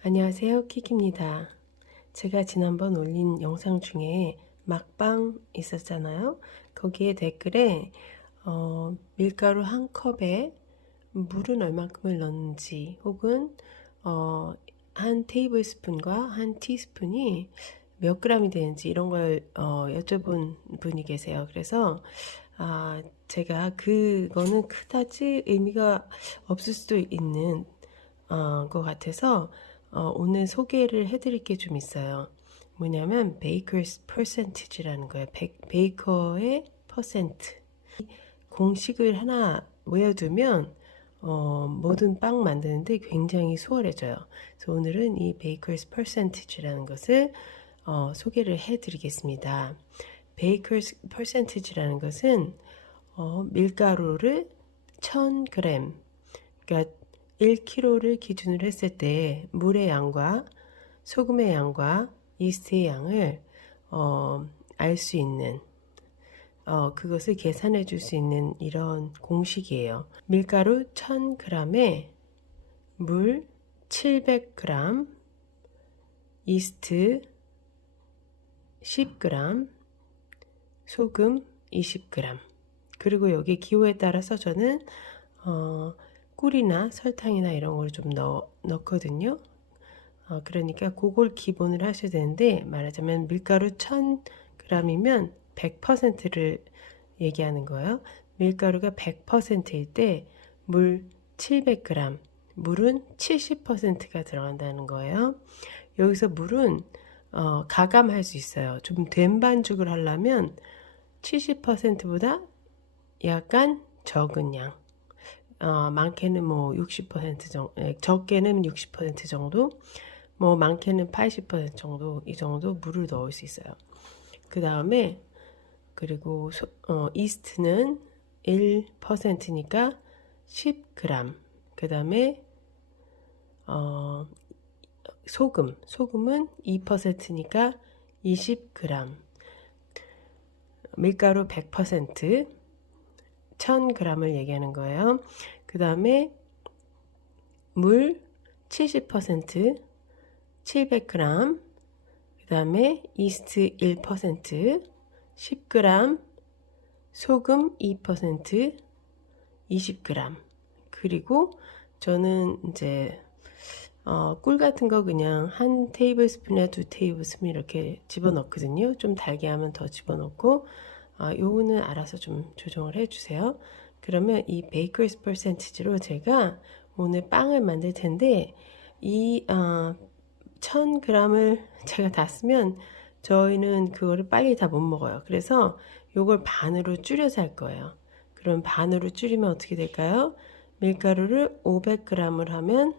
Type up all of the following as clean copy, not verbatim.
안녕하세요, 킥입니다. 제가 지난번 올린 영상 중에 막방 있었잖아요. 거기에 댓글에 밀가루 한 컵에 물은 얼마큼을 넣는지 혹은 한 테이블 스푼과 한 티스푼이 몇 그램이 되는지 이런 걸 여쭤본 분이 계세요. 그래서 제가 그거는 그다지 의미가 없을 수도 있는 것 같아서 오늘 소개를 해드릴 게 좀 있어요. 뭐냐면 베이커스 퍼센티지라는 거예요. 베이커의 퍼센트. 공식을 하나 외워두면 모든 빵 만드는데 굉장히 수월해져요. 그래서 오늘은 이 베이커스 퍼센티지라는 것을 소개를 해드리겠습니다. 베이커스 퍼센티지라는 것은 밀가루를 1000g, 그러니까 1kg를 기준으로 했을 때 물의 양과 소금의 양과 이스트의 양을 알 수 있는 그것을 계산해 줄 수 있는 이런 공식이에요. 밀가루 1000g에 물 700g, 이스트 10g, 소금 20g. 그리고 여기 기호에 따라서 저는 꿀이나 설탕이나 이런 걸 좀 넣거든요. 그러니까 그걸 기본으로 하셔야 되는데, 말하자면 밀가루 1000g이면 100%를 얘기하는 거예요. 밀가루가 100%일 때 물 700g, 물은 70%가 들어간다는 거예요. 여기서 물은 가감할 수 있어요. 좀 된 반죽을 하려면 70%보다 약간 적은 양, 많게는 뭐 60% 정도, 적게는 60% 정도, 뭐 많게는 80% 정도, 이 정도 물을 넣을 수 있어요. 그 다음에 그리고 이스트는 1%니까 10g. 그 다음에 소금은 2%니까 20g. 밀가루 100%, 1000g을 얘기하는 거예요. 그 다음에 물 70%, 700g, 그 다음에 이스트 1%, 10g, 소금 2%, 20g. 그리고 저는 이제 꿀 같은 거 그냥 한 테이블 스푼이나 두 테이블 스푼 이렇게 집어넣거든요. 좀 달게 하면 더 집어넣고, 요거는 알아서 좀 조정을 해주세요. 그러면 이 베이커스 퍼센티지로 제가 오늘 빵을 만들 텐데, 이 1000g을 제가 다 쓰면 저희는 그거를 빨리 다 못 먹어요. 그래서 요걸 반으로 줄여서 할 거예요. 그럼 반으로 줄이면 어떻게 될까요? 밀가루를 500g을 하면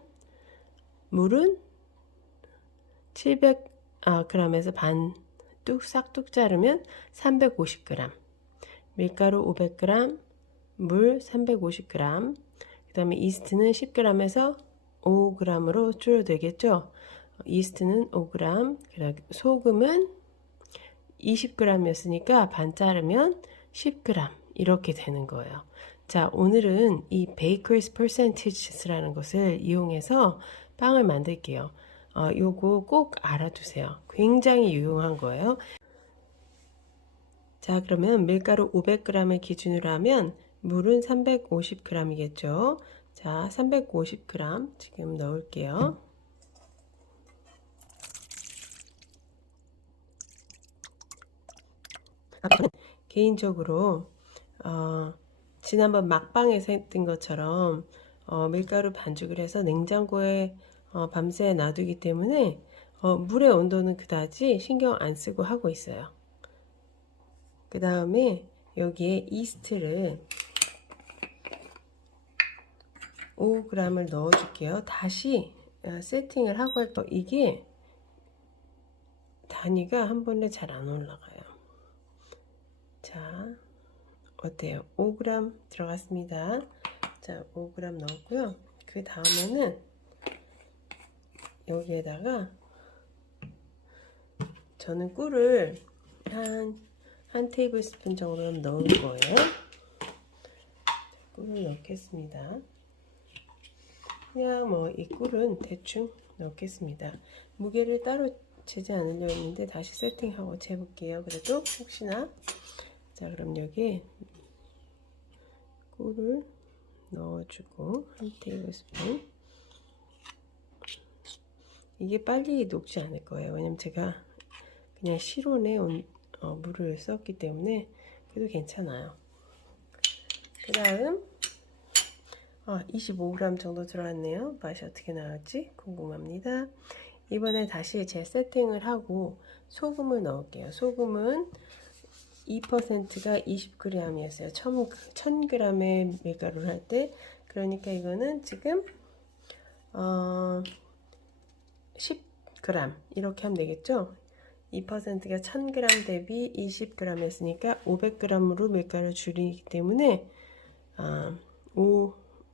물은 700g에서 반 싹둑 자르면 350g. 밀가루 500g, 물 350g, 그 다음에 이스트는 10g에서 5g으로 줄어들겠죠. 이스트는 5g, 소금은 20g이었으니까 반 자르면 10g 이렇게 되는 거예요. 자, 오늘은 이 베이커스 퍼센티지라는 것을 이용해서 빵을 만들게요. 요거 꼭 알아두세요. 굉장히 유용한 거예요. 자, 그러면 밀가루 500g을 기준으로 하면 물은 350g이겠죠. 자, 350g 지금 넣을게요. 개인적으로 지난번 막방에서 했던 것처럼 밀가루 반죽을 해서 냉장고에 밤새 놔두기 때문에 물의 온도는 그다지 신경 안 쓰고 하고 있어요. 그 다음에 여기에 이스트를 5g을 넣어 줄게요. 다시 세팅을 하고 할 거. 이게 단위가 한 번에 잘 안 올라가요. 자, 어때요? 5g 들어갔습니다. 자, 5g 넣었고요. 그 다음에는 여기에다가 저는 꿀을 한 테이블 스푼 정도 넣을 거예요. 꿀을 넣겠습니다. 그냥 뭐 이 꿀은 대충 넣겠습니다. 무게를 따로 재지 않으려 했는데 다시 세팅하고 재볼게요. 그래도 혹시나. 자, 그럼 여기에 꿀을 넣어주고 한 테이블스푼. 이게 빨리 녹지 않을 거예요. 왜냐면 제가 그냥 실온에 물을 썼기 때문에 그래도 괜찮아요. 그 다음 25g 정도 들어왔네요. 맛이 어떻게 나올지 궁금합니다. 이번에 다시 제 세팅을 하고 소금을 넣을게요. 소금은 2%가 20g이었어요. 1000g의 밀가루를 할 때. 그러니까 이거는 지금 10g 이렇게 하면 되겠죠. 2%가 1000g 대비 20g이었으니까 500g으로 밀가루 줄이기 때문에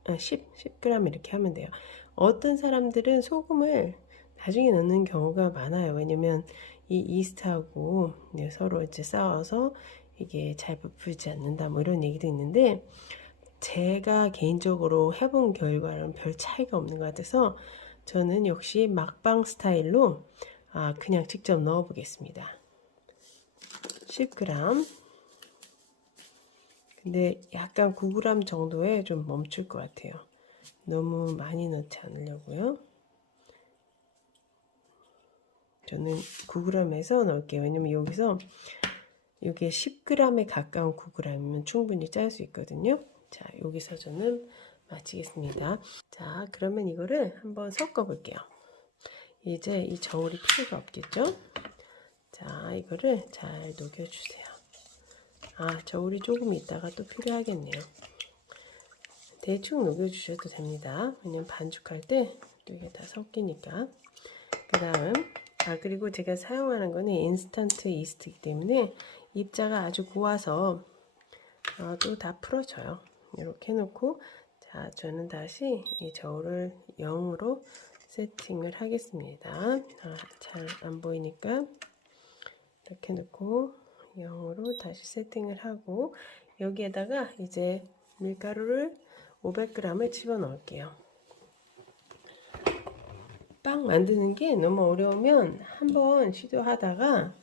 10g 이렇게 하면 돼요. 어떤 사람들은 소금을 나중에 넣는 경우가 많아요. 왜냐면 이 이스트하고 서로 이제 싸워서 이게 잘 부풀지 않는다 뭐 이런 얘기도 있는데, 제가 개인적으로 해본 결과는 별 차이가 없는 것 같아서 저는 역시 막방 스타일로 그냥 직접 넣어 보겠습니다. 10g. 근데 약간 9g 정도에 좀 멈출 것 같아요. 너무 많이 넣지 않으려고요. 저는 9g에서 넣을게요. 왜냐면 여기서 이게 10g에 가까운 9g이면 충분히 짤 수 있거든요. 자, 여기서 저는 마치겠습니다. 자, 그러면 이거를 한번 섞어 볼게요. 이제 이 저울이 필요가 없겠죠? 자, 이거를 잘 녹여주세요. 저울이 조금 있다가 또 필요하겠네요. 대충 녹여주셔도 됩니다. 왜냐면 반죽할 때 또 이게 다 섞이니까. 그 다음 그리고 제가 사용하는 거는 인스턴트 이스트이기 때문에 입자가 아주 고와서 또 다 풀어져요. 이렇게 해놓고, 자, 저는 다시 이 저울을 0으로 세팅을 하겠습니다. 잘 안 보이니까 이렇게 놓고 0으로 다시 세팅을 하고, 여기에다가 이제 밀가루를 500g을 집어 넣을게요. 빵 만드는 게 너무 어려우면 한번 시도하다가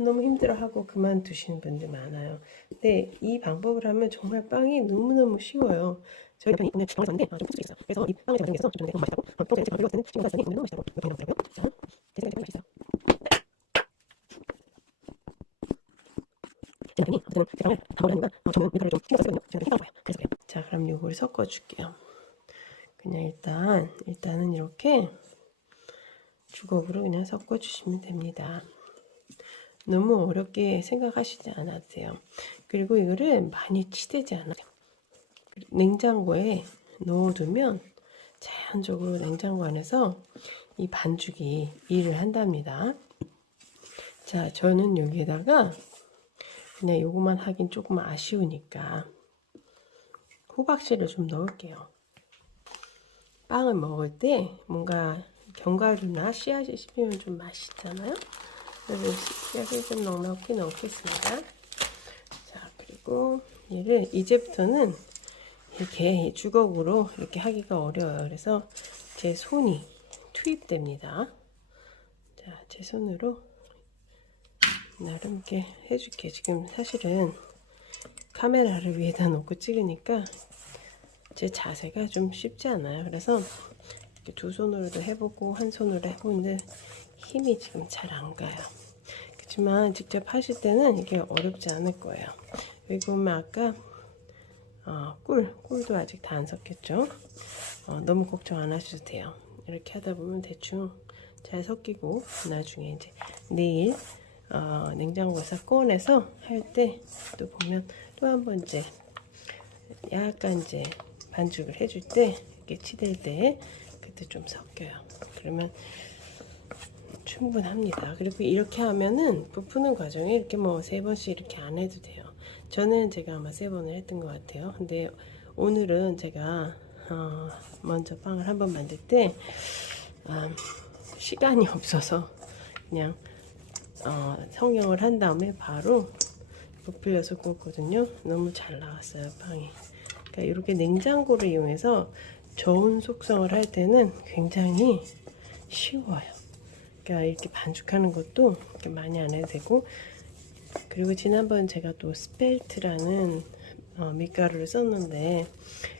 너무 힘들어하고 그만두시는 분들 많아요. 근데 이 방법을 하면 정말 빵이 너무너무 쉬워요. 저희 남편이 오늘 빵을 샀는데 좀 푼 적이 있어요. 그래서 이 빵을 제가 만든 게 있어서 좀 너무 맛있다고, 평소에 제가 배웠을 때는 친구가 샀더니 오늘 너무 맛있다고 옆에 나오더라고요. 자, 제 생각에 빵이 맛있어요. 제 남편이 아무튼 제 빵을 다 먹으려니까 저는 밀가루를 좀 신경 썼거든요. 제 남편이 빵을 좋아해요. 그래서 그래요. 자, 그럼 요걸 섞어줄게요. 그냥 일단은 이렇게 주걱으로 그냥 섞어주시면 됩니다. 너무 어렵게 생각하시지 않아도 돼요. 그리고 이거를 많이 치대지 않아요. 냉장고에 넣어두면 자연적으로 냉장고 안에서 이 반죽이 일을 한답니다. 자, 저는 여기에다가 그냥 요거만 하긴 조금 아쉬우니까 호박씨를 좀 넣을게요. 빵을 먹을 때 뭔가 견과류나 씨앗이 씹히면 좀 맛있잖아요. 그래서 씨앗을 좀 넉넉히 넣겠습니다. 자, 그리고 얘를 이제부터는 이렇게 주걱으로 이렇게 하기가 어려워요. 그래서 제 손이 투입됩니다. 자, 제 손으로 나름 이렇게 해줄게. 지금 사실은 카메라를 위에다 놓고 찍으니까 제 자세가 좀 쉽지 않아요. 그래서 이렇게 두 손으로도 해보고 한 손으로 해보는데 힘이 지금 잘 안 가요. 그렇지만 직접 하실 때는 이게 어렵지 않을 거예요. 여기 보면 아까 꿀도 아직 다 안 섞였죠. 너무 걱정 안 하셔도 돼요. 이렇게 하다 보면 대충 잘 섞이고, 나중에 이제 내일 냉장고에서 꺼내서 할 때 또 보면 또 한번 이제 약간 이제 반죽을 해줄 때 이렇게 치댈 때 그때 좀 섞여요. 그러면 충분합니다. 그리고 이렇게 하면은 부푸는 과정에 이렇게 뭐 3번씩 이렇게 안 해도 돼요. 저는 제가 아마 3번을 했던 것 같아요. 근데 오늘은 제가 먼저 빵을 한번 만들 때 시간이 없어서 그냥 성형을 한 다음에 바로 부풀려서 구웠거든요. 너무 잘 나왔어요, 빵이. 그러니까 이렇게 냉장고를 이용해서 저온 숙성을 할 때는 굉장히 쉬워요. 그러니까 이렇게 반죽하는 것도 이렇게 많이 안 해도 되고, 그리고 지난번 제가 또 스펠트라는 밀가루를 썼는데,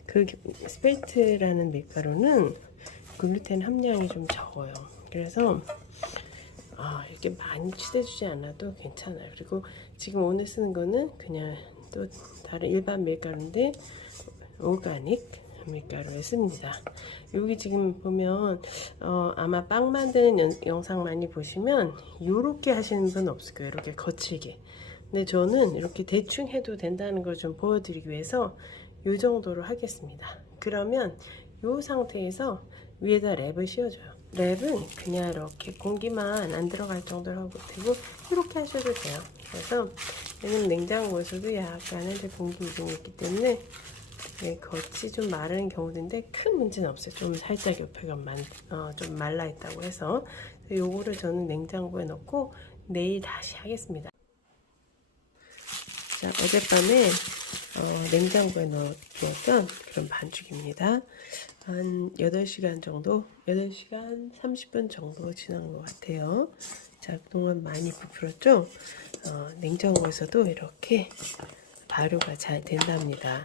그 스펠트라는 밀가루는 글루텐 함량이 좀 적어요. 그래서 이렇게 많이 칠해주지 않아도 괜찮아요. 그리고 지금 오늘 쓰는 거는 그냥 또 다른 일반 밀가루인데 오가닉 밀가루를 씁니다. 여기 지금 보면 아마 빵 만드는 영상 많이 보시면 이렇게 하시는 분 없을 거예요. 이렇게 거칠게. 근데 저는 이렇게 대충 해도 된다는 걸 좀 보여드리기 위해서 이 정도로 하겠습니다. 그러면 이 상태에서 위에다 랩을 씌워줘요. 랩은 그냥 이렇게 공기만 안 들어갈 정도로 하고 되고, 이렇게 하셔도 돼요. 그래서 얘는 냉장고에서도 약간의 공기 이동이 있기 때문에 겉이 좀 마른 경우인데 큰 문제는 없어요. 좀 살짝 옆에가 좀 말라 있다고 해서. 요거를 저는 냉장고에 넣고 내일 다시 하겠습니다. 자, 어젯밤에 냉장고에 넣었던 그런 반죽입니다. 한 8시간 정도, 8시간 30분 정도 지난 것 같아요. 자, 그동안 많이 부풀었죠? 냉장고에서도 이렇게 발효가 잘 된답니다.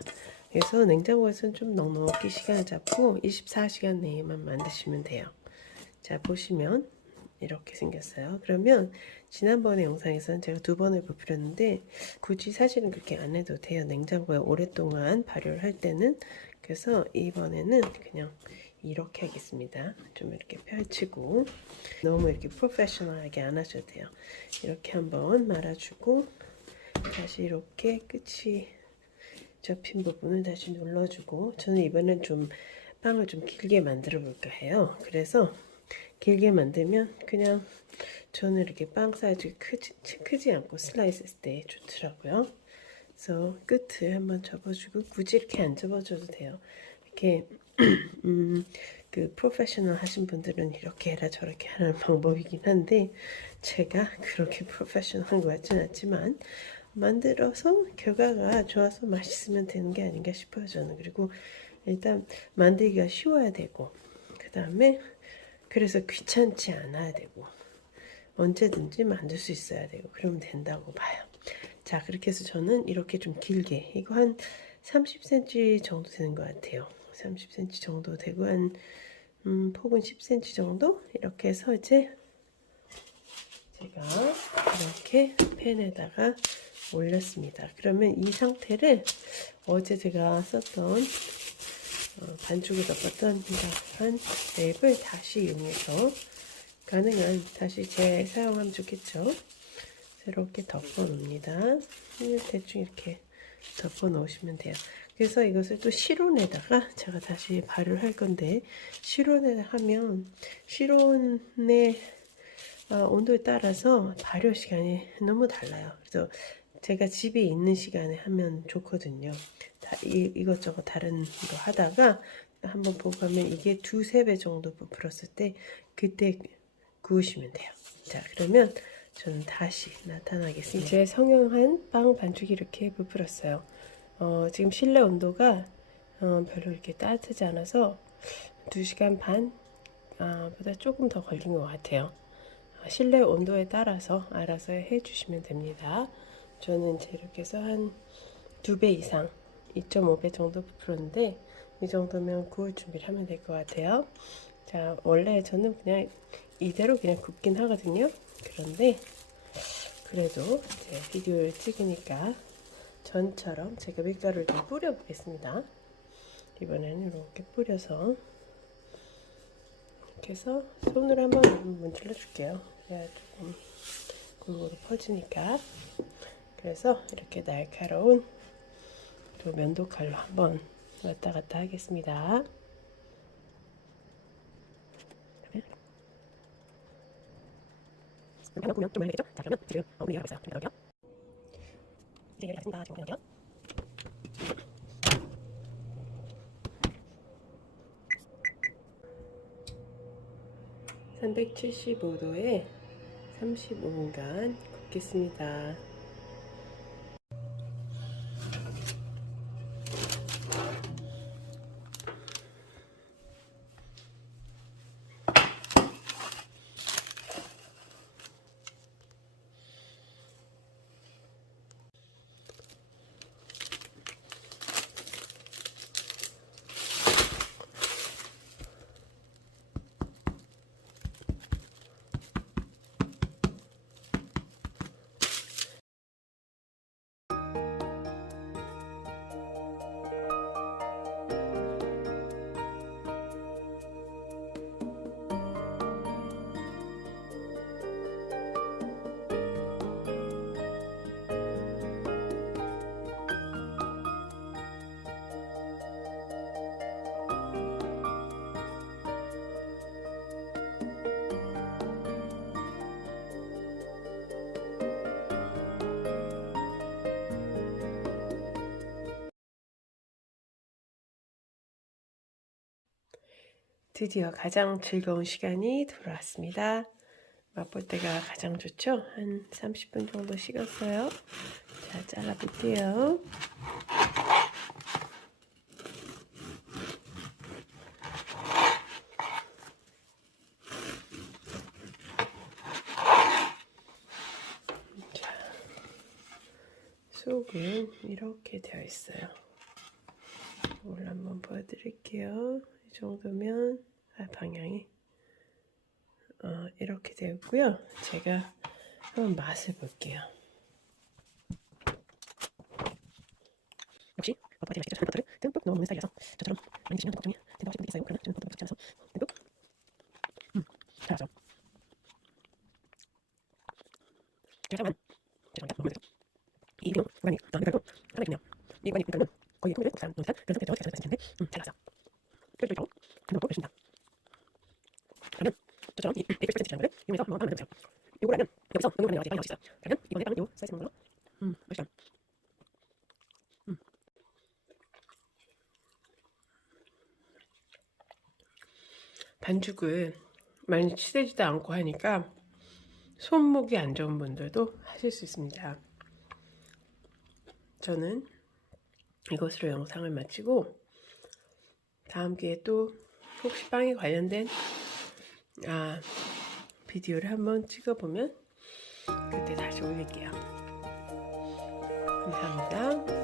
그래서 냉장고에서는 좀 넉넉히 시간을 잡고 24시간 내에만 만드시면 돼요. 자, 보시면 이렇게 생겼어요. 그러면 지난번에 영상에서는 제가 2번을 부풀렸는데 굳이 사실은 그렇게 안 해도 돼요. 냉장고에 오랫동안 발효를 할 때는. 그래서 이번에는 그냥 이렇게 하겠습니다. 좀 이렇게 펼치고, 너무 이렇게 프로페셔널하게 안 하셔도 돼요. 이렇게 한번 말아주고 다시 이렇게 끝이 접힌 부분을 다시 눌러주고, 저는 이번엔 좀 빵을 좀 길게 만들어 볼까 해요. 그래서 길게 만들면 그냥 저는 이렇게 빵 사이즈 크지 않고 슬라이스 했을 때 좋더라고요. 그래서 끝을 한번 접어주고, 굳이 이렇게 안 접어줘도 돼요. 이렇게 그 프로페셔널 하신 분들은 이렇게 해라 저렇게 하는 방법이긴 한데, 제가 그렇게 프로페셔널한 것 같진 않지만 만들어서 결과가 좋아서 맛있으면 되는 게 아닌가 싶어요, 저는. 그리고 일단 만들기가 쉬워야 되고, 그 다음에 그래서 귀찮지 않아야 되고, 언제든지 만들 수 있어야 되고, 그러면 된다고 봐요. 자, 그렇게 해서 저는 이렇게 좀 길게, 이거 한 30cm 정도 되는 것 같아요. 30cm 정도 되고, 한 폭은 10cm 정도? 이렇게 해서 이제 제가 이렇게 팬에다가 올렸습니다. 그러면 이 상태를 어제 제가 썼던 반죽을 덮었던 한 랩을 다시 이용해서, 가능한 다시 재사용하면 좋겠죠. 이렇게 덮어 놓습니다. 대충 이렇게 덮어 놓으시면 돼요. 그래서 이것을 또 실온에다가 제가 다시 발효를 할 건데, 실온에 하면 실온의 온도에 따라서 발효 시간이 너무 달라요. 그래서 제가 집에 있는 시간에 하면 좋거든요. 이것저것 다른 거 하다가 한번 보고 가면 이게 2~3배 정도 부풀었을 때 그때 구우시면 돼요. 자, 그러면 저는 다시 나타나겠습니다. 이제 성형한 빵 반죽이 이렇게 부풀었어요. 지금 실내 온도가 별로 이렇게 따뜻하지 않아서 2시간 반 보다 조금 더 걸린 것 같아요. 실내 온도에 따라서 알아서 해주시면 됩니다. 저는 이제 이렇게 해서 한 2배 이상, 2.5배 정도 부풀었는데, 이 정도면 구울 준비를 하면 될 것 같아요. 자, 원래 저는 그냥 이대로 그냥 굽긴 하거든요. 그런데 그래도 이제 비디오를 찍으니까 전처럼 제가 밀가루를 좀 뿌려 보겠습니다. 이번에는 이렇게 뿌려서 이렇게 해서 손으로 한번 문질러 줄게요. 그래야 조금 골고루 퍼지니까. 그래서 이렇게 날카로운 또 면도 칼로 한번 왔다 갔다 하겠습니다. 보면 좀 모양이겠죠? 자, 그러면 지금 우리가 하고 있어요. 좀 넣을게요. 이제 여기 다 지금 넣을게요. 375도에 35분간 굽겠습니다. 드디어 가장 즐거운 시간이 돌아왔습니다. 맛볼 때가 가장 좋죠? 한 30분 정도 식었어요. 자, 잘라볼게요. 자, 속은 이렇게 되어 있어요. 이걸 한번 보여드릴게요. 이 정도면 방향이 이렇게 되었고요. 제가 한번 맛을 볼게요. 역시 버터가 제일 맛있죠. 저는 버터를 듬뿍 넣어먹는 스타일이라서 저처럼 많이 드시면 또 걱정이 된다고 하실 분도 있어요. 그러나 저는 버터가 적지 않아서 듬뿍 잘하죠. 제가 잠깐만 죄송합니다. 이 비디오 구간이 밀가루 하나 있네요. 이 구간이 밀가루는 거의 통일을 국산 농산 그런 상태죠. 제가 말씀드렸는데 잘 나왔어요. 그래도 이거 간단하고 맛있습니다. 그러면 저처럼 이 베이글 퍼센티지라는 거를 이용해서 한번 만들어보세요. 요걸 하면 여기서 응용하는 여러 가지 빵이 나올 수 있어요. 그러면 이번에 빵은 요 사이즈 먹는 걸로 맛있다. 반죽을 많이 치대지도 않고 하니까 손목이 안 좋은 분들도 하실 수 있습니다. 저는 이것으로 영상을 마치고 다음 기회에 또 혹시 빵에 관련된 비디오를 한번 찍어보면 그때 다시 올릴게요. 감사합니다.